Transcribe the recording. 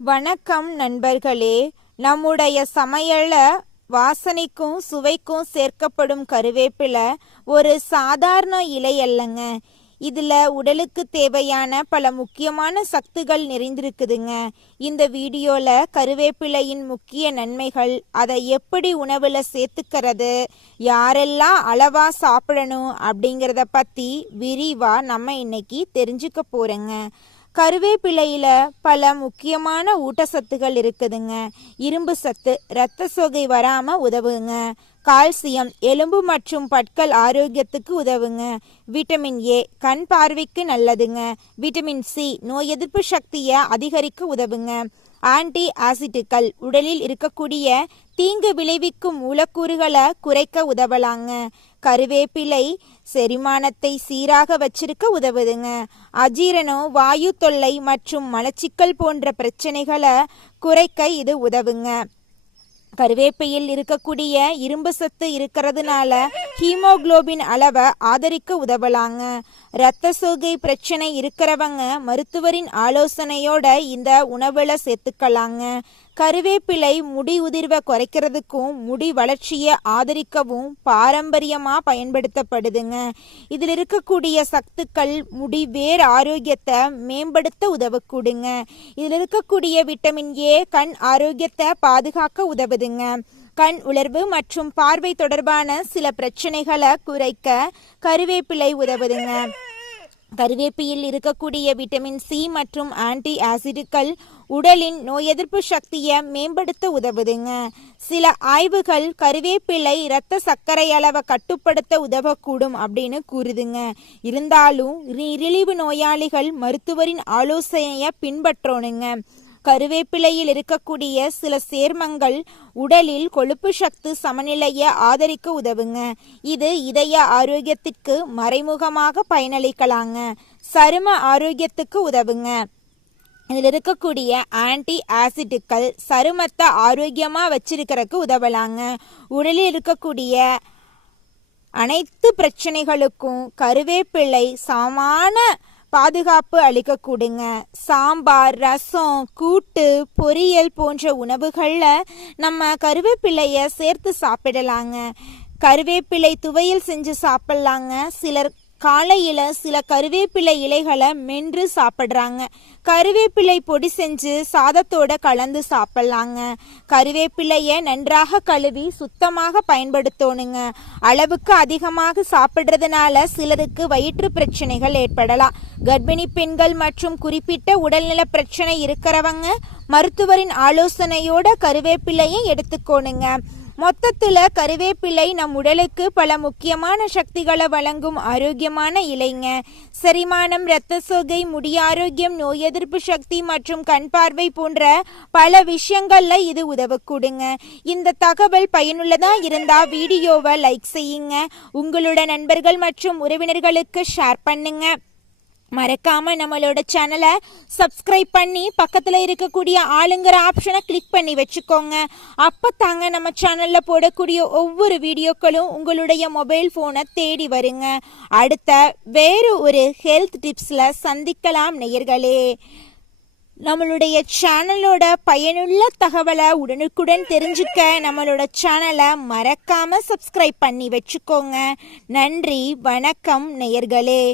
வணக்கம் நண்பர்களே. நம்முடைய சமையல வாசனைக்கும் சுவைக்கும் சேர்க்கப்படும் கருவேப்பிலை ஒரு சாதாரண இலை அல்லங்க. இதுல உடலுக்கு தேவையான பல முக்கியமான சத்துகள் நிறைந்திருக்குதுங்க. இந்த வீடியோல கருவேப்பிலையின் முக்கிய நன்மைகள், அதை எப்படி உணவுல சேர்த்துக்கிறது, யாரெல்லாம் அளவா சாப்பிடணும் அப்படிங்கிறத பத்தி விரிவா நம்ம இன்னைக்கு தெரிஞ்சுக்க போறோங்க. கருவேப்பிலையில பல முக்கியமான ஊட்டச்சத்துகள் இருக்குதுங்க. இரும்பு சத்து இரத்த சோகை வராம உதவுங்க. கால்சியம் எலும்பு மற்றும் பற்கள் ஆரோக்கியத்துக்கு உதவுங்க. விட்டமின் ஏ கண் பார்வைக்கு நல்லதுங்க. விட்டமின் சி நோய் எதிர்ப்பு சக்தியை அதிகரிக்க உதவுங்க. ஆன்டி ஆசிட்டுகள் உடலில் இருக்கக்கூடிய தீங்கு விளைவிக்கும் மூலக்கூறுகளை குறைக்க உதவலாங்க. கருவேப்பிலை செரிமானத்தை சீராக வச்சிருக்க உதவுதுங்க. அஜீரணம், வாயு தொல்லை மற்றும் மலச்சிக்கல் போன்ற பிரச்சனைகளை குறைக்க இது உதவுங்க. கருவேப்பையில் இருக்கக்கூடிய இரும்பு சத்து இருக்கிறதுனால ஹீமோகுளோபின் அளவை ஆதரிக்க உதவலாங்க. இரத்த சோகை பிரச்சனை இருக்கிறவங்க மருத்துவரின் ஆலோசனையோட இந்த உணவுல சேர்த்துக்கலாங்க. கருவேப்பிலை முடி உதிர்வை குறைக்கிறதுக்கும் முடி வளர்ச்சியை ஆதரிக்கவும் பாரம்பரியமா பயன்படுத்தப்படுதுங்க. இதில் இருக்கக்கூடிய சத்துக்கள் முடி வேர் ஆரோக்கியத்தை மேம்படுத்த உதவக்கூடுங்க. இதில் இருக்கக்கூடிய விட்டமின் ஏ கண் ஆரோக்கியத்தை பாதுகாக்க உதவுதுங்க. கண் உலர்வு மற்றும் பார்வை தொடர்பான சில பிரச்சனைகளை குறைக்க கருவேப்பிலை உதவுதுங்க. கருவேப்பிலையில் இருக்கக்கூடிய விட்டமின் சி மற்றும் ஆன்டி ஆசிடுகள் உடலின் நோய் எதிர்ப்பு சக்தியை மேம்படுத்த உதவுதுங்க. சில ஆய்வுகள் கருவேப்பிலை இரத்த சர்க்கரை அளவை கட்டுப்படுத்த உதவக்கூடும் அப்படின்னு கூறுதுங்க. இருந்தாலும் நீரிழிவு நோயாளிகள் மருத்துவரின் ஆலோசனையை பின்பற்றணுங்க. கருவேப்பிலையில் இருக்கக்கூடிய சில சேர்மங்கள் உடலில் கொழுப்பு சக்தி சமநிலையை ஆதரிக்க உதவுங்க. இது இதய ஆரோக்கியத்திற்கு மறைமுகமாக பயனளிக்கலாங்க. சரும ஆரோக்கியத்துக்கு உதவுங்க. இதில் இருக்கக்கூடிய ஆன்டி ஆசிட்டுகள் சருமத்தை ஆரோக்கியமா வச்சிருக்கிறதுக்கு உதவலாங்க. உடலில் இருக்கக்கூடிய அனைத்து பிரச்சனைகளுக்கும் கருவேப்பிலை சமான பாதுகாப்பு அளிக்கக்கூடுங்க. சாம்பார், ரசம், கூட்டு, பொரியல் போன்ற உணவுகளில் நம்ம கருவேப்பிலையை சேர்த்து சாப்பிடலாங்க. கருவேப்பிலை துவையல் செஞ்சு சாப்பிடலாங்க. சிலர் காலையில் சில கருவேப்பிலை இலைகளை மென்று சாப்பிட்றாங்க. கருவேப்பிலை பொடி செஞ்சு சாதத்தோட கலந்து சாப்பிட்லாங்க. கருவேப்பிலையை நன்றாக கழுவி சுத்தமாக பயன்படுத்தணுங்க. அளவுக்கு அதிகமாக சாப்பிட்றதுனால சிலருக்கு வயிற்று பிரச்சனைகள் ஏற்படலாம். கர்ப்பிணி பெண்கள் மற்றும் குறிப்பிட்ட உடல்நல பிரச்சனை இருக்கிறவங்க மருத்துவரின் ஆலோசனையோட கருவேப்பிலையை எடுத்துக்கோணுங்க. மொத்தத்துல கருவேப்பிலை நம் உடலுக்கு பல முக்கியமான சக்திகளை வழங்கும் ஆரோக்கியமான இலைங்க. செரிமானம், இரத்த சோகை, முடி ஆரோக்கியம், நோய் எதிர்ப்பு சக்தி மற்றும் கண் பார்வை போன்ற பல விஷயங்கள்ல இது உதவக்கூடுங்க. இந்த தகவல் பயனுள்ளதா இருந்தா வீடியோவை லைக் செய்யுங்க. உங்களோட நண்பர்கள் மற்றும் உறவினர்களுக்கு ஷேர் பண்ணுங்க. மறக்காம நம்மளோட சேனலை சப்ஸ்கிரைப் பண்ணி பக்கத்துல இருக்கக்கூடிய ஆளுங்கிற ஆப்ஷனை கிளிக் பண்ணி வச்சுக்கோங்க. அப்பத்தாங்க நம்ம சேனல்ல போடக்கூடிய ஒவ்வொரு வீடியோக்களும் உங்களுடைய மொபைல் போனை தேடி வருங்க. அடுத்த வேறு ஒரு ஹெல்த் டிப்ஸ்ல சந்திக்கலாம் நேயர்களே. நம்மளுடைய சேனலோட பயனுள்ள தகவலை உடனுக்குடன் தெரிஞ்சுக்க நம்மளோட சேனலை மறக்காம சப்ஸ்கிரைப் பண்ணி வச்சுக்கோங்க. நன்றி, வணக்கம் நேயர்களே.